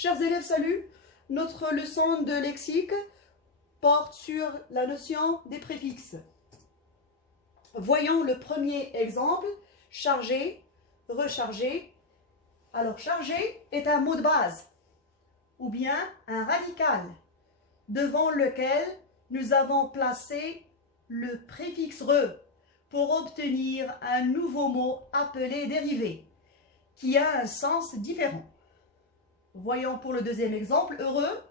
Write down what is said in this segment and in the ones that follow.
Chers élèves, salut! Notre leçon de lexique porte sur la notion des préfixes. Voyons le premier exemple, chargé, rechargé. Alors, chargé est un mot de base ou bien un radical devant lequel nous avons placé le préfixe re pour obtenir un nouveau mot appelé dérivé qui a un sens différent. Voyons pour le deuxième exemple, heureux.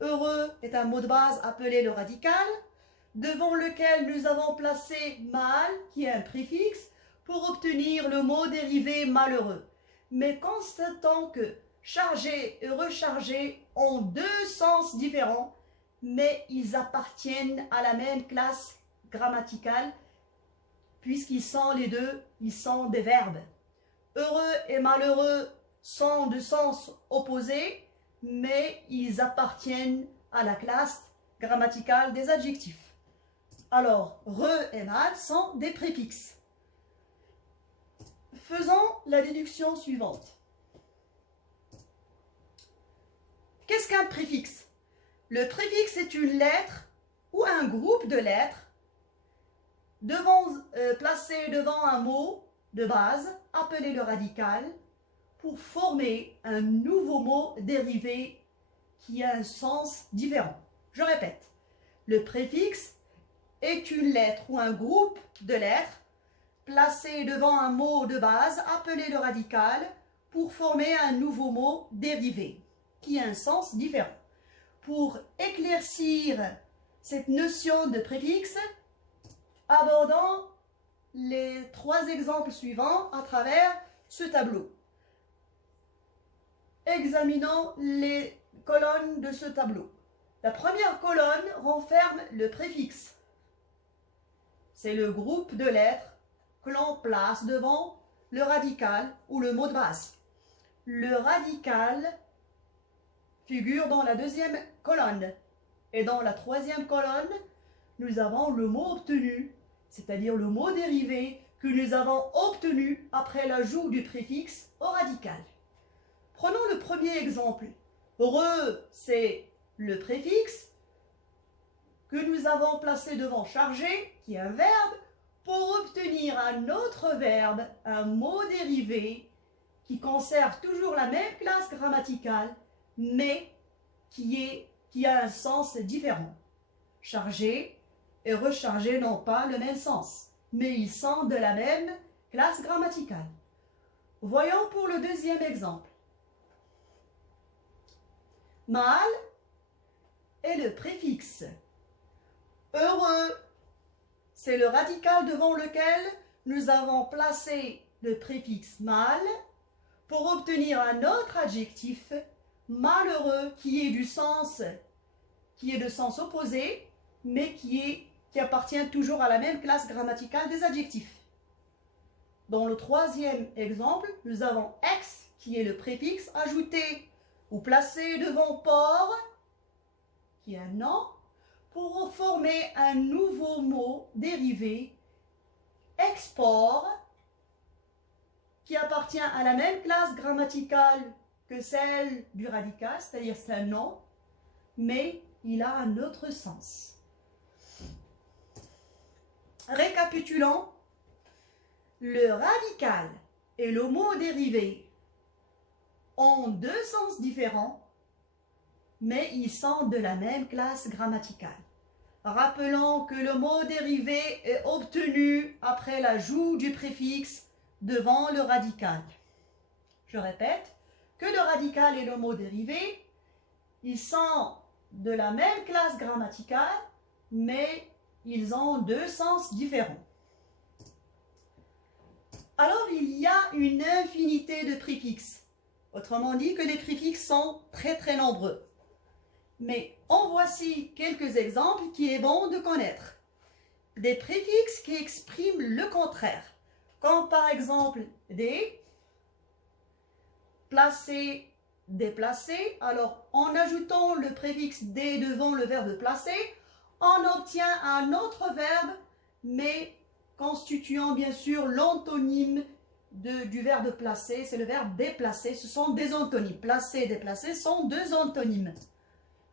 Heureux est un mot de base appelé le radical, devant lequel nous avons placé mal, qui est un préfixe, pour obtenir le mot dérivé malheureux. Mais constatons que chargé et rechargé ont deux sens différents, mais ils appartiennent à la même classe grammaticale, puisqu'ils sont les deux, ils sont des verbes. Heureux et malheureux sont de sens opposés, mais ils appartiennent à la classe grammaticale des adjectifs. Alors, re et mal sont des préfixes. Faisons la déduction suivante. Qu'est-ce qu'un préfixe? Le préfixe est une lettre ou un groupe de lettres placé devant un mot de base appelé le radical pour former un nouveau mot dérivé qui a un sens différent. Je répète, le préfixe est une lettre ou un groupe de lettres placé devant un mot de base appelé le radical pour former un nouveau mot dérivé qui a un sens différent. Pour éclaircir cette notion de préfixe, abordons les trois exemples suivants à travers ce tableau. Examinons les colonnes de ce tableau. La première colonne renferme le préfixe. C'est le groupe de lettres que l'on place devant le radical ou le mot de base. Le radical figure dans la deuxième colonne. Et dans la troisième colonne, nous avons le mot obtenu, c'est-à-dire le mot dérivé que nous avons obtenu après l'ajout du préfixe au radical. Prenons le premier exemple. Re, c'est le préfixe que nous avons placé devant chargé, qui est un verbe, pour obtenir un autre verbe, un mot dérivé, qui conserve toujours la même classe grammaticale, mais qui a un sens différent. Chargé et rechargé n'ont pas le même sens, mais ils sont de la même classe grammaticale. Voyons pour le deuxième exemple. Mal est le préfixe. Heureux, c'est le radical devant lequel nous avons placé le préfixe mal pour obtenir un autre adjectif, malheureux, qui est de sens opposé, mais qui appartient toujours à la même classe grammaticale des adjectifs. Dans le troisième exemple, nous avons ex, qui est le préfixe ajouté ou placé devant port, qui est un nom, pour former un nouveau mot dérivé, export, qui appartient à la même classe grammaticale que celle du radical, c'est-à-dire c'est un nom, mais il a un autre sens. Récapitulons, le radical et le mot dérivé ont deux sens différents, mais ils sont de la même classe grammaticale. Rappelons que le mot dérivé est obtenu après l'ajout du préfixe devant le radical. Je répète que le radical et le mot dérivé, ils sont de la même classe grammaticale, mais ils ont deux sens différents. Alors, il y a une infinité de préfixes. Autrement dit que les préfixes sont très nombreux. Mais en voici quelques exemples qui est bon de connaître. Des préfixes qui expriment le contraire, comme par exemple des, placé, déplacé. Alors, en ajoutant le préfixe des devant le verbe placer, on obtient un autre verbe, mais constituant bien sûr l'antonyme du verbe placer, c'est le verbe déplacer. Ce sont des antonymes. Placer, déplacer sont deux antonymes.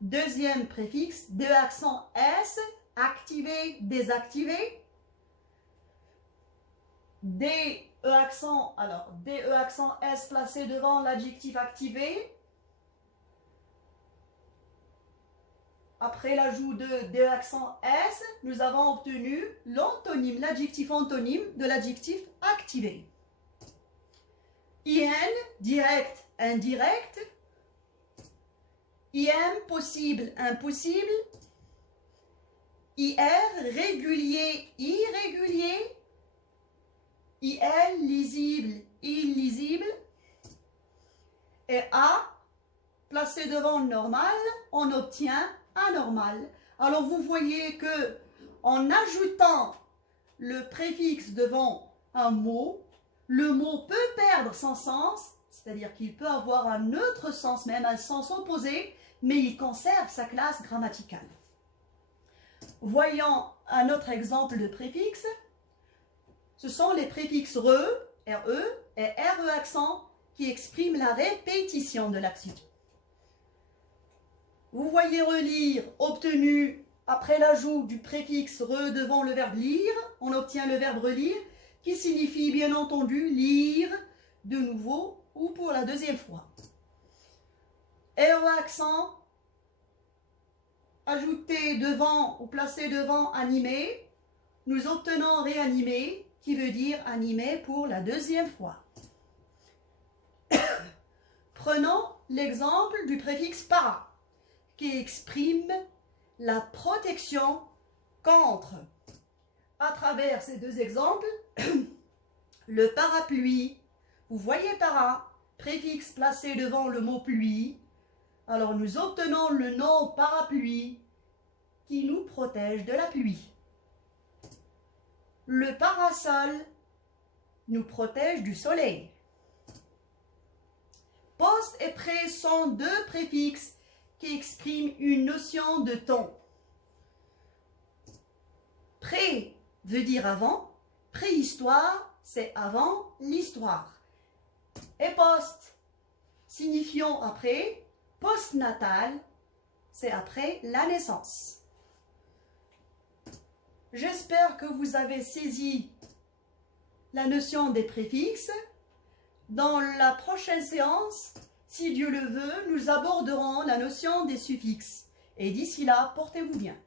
Deuxième préfixe, deux accents S, activer, désactiver. DE accent, alors DE accent S placé devant l'adjectif activé. Après l'ajout de DE accent S, nous avons obtenu l'antonyme, l'adjectif antonyme de l'adjectif activé. IN, direct, indirect. IM, possible, impossible. IR, régulier, irrégulier. IL, lisible, illisible. Et A, placé devant normal, on obtient anormal. Alors vous voyez que en ajoutant le préfixe devant un mot, le mot peut perdre son sens, c'est-à-dire qu'il peut avoir un autre sens, même un sens opposé, mais il conserve sa classe grammaticale. Voyons un autre exemple de préfixe. Ce sont les préfixes RE et RE accent qui expriment la répétition de l'action. Vous voyez relire obtenu après l'ajout du préfixe RE devant le verbe lire. On obtient le verbe relire qui signifie bien entendu lire de nouveau ou pour la deuxième fois. RE accent ajouté devant ou placé devant animé, nous obtenons réanimé qui veut dire animé pour la deuxième fois. Prenons l'exemple du préfixe para qui exprime la protection contre. À travers ces deux exemples, le parapluie, vous voyez para, préfixe placé devant le mot pluie, alors nous obtenons le nom parapluie qui nous protège de la pluie. Le parasol nous protège du soleil. Post et pré sont deux préfixes qui expriment une notion de temps. Pré veut dire avant, préhistoire, c'est avant l'histoire. Et post, signifiant après, postnatal, c'est après la naissance. J'espère que vous avez saisi la notion des préfixes. Dans la prochaine séance, si Dieu le veut, nous aborderons la notion des suffixes. Et d'ici là, portez-vous bien.